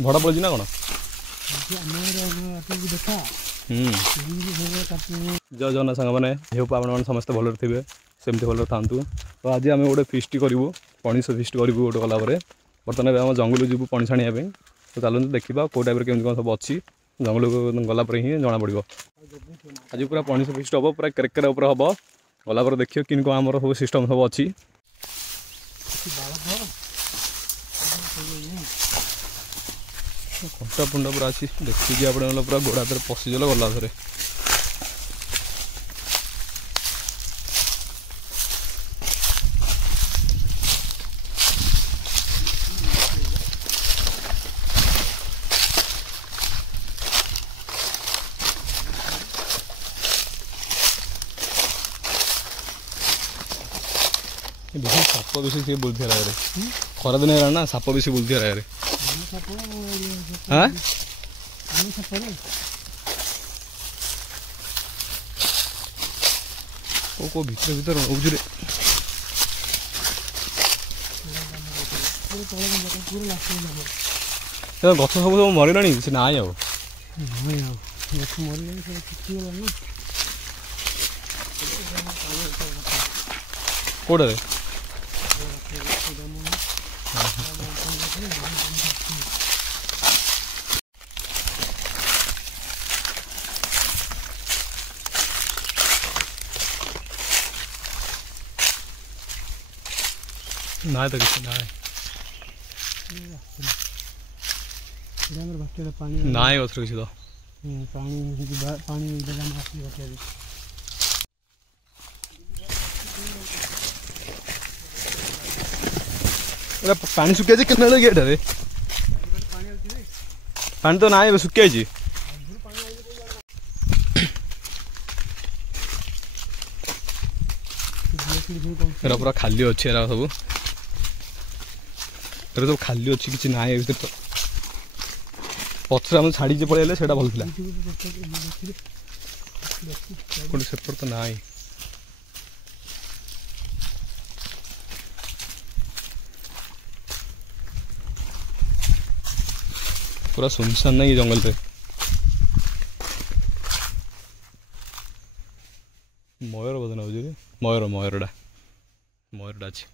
भड़ा पड़ी ना कौन जय जगन्नाथ सांग मैंने आप समस्त भल थे सेमती भल था। तो आज आम गोटे फिस्ट करूँ पणिश फिस्ट करूँ गोटे गलापर बर्तमान आम जंगल जीव पणिश आने तो चलते देखा कौ टाइप केमती कौन सब अच्छी जंगल गलापर ही जना पड़ो। आज पूरा पणिश फिस्ट हम पूरा क्रेकेट हम गलापर देखिए कि आम सब सिस्टम सब अच्छी कंटा पुंडा पूरा अच्छी देखिए आप पूरा गोड़ा हाथ पशिगल गला थे बेसी साप बेसी सी बुलती है खरा दिन है ना साप बेसी बुलती है हाँ को भीतर भीतर उजुरे गछ सब सब मरला से ना आउ कौटे ना तो किसी ना ना है गथर किसी तो पानी सुखिया कितना लगे एठारे पानी तो ना सुखिया पूरा खाली अच्छे सब सब खाली अच्छी किसी ना भर पथर आम छाड़ी पड़े से भल सेपट तो ना पूरा सुनसान नहीं जंगल से मयूर बदन हो मयूर मयूरटा मयूरटा अच्छे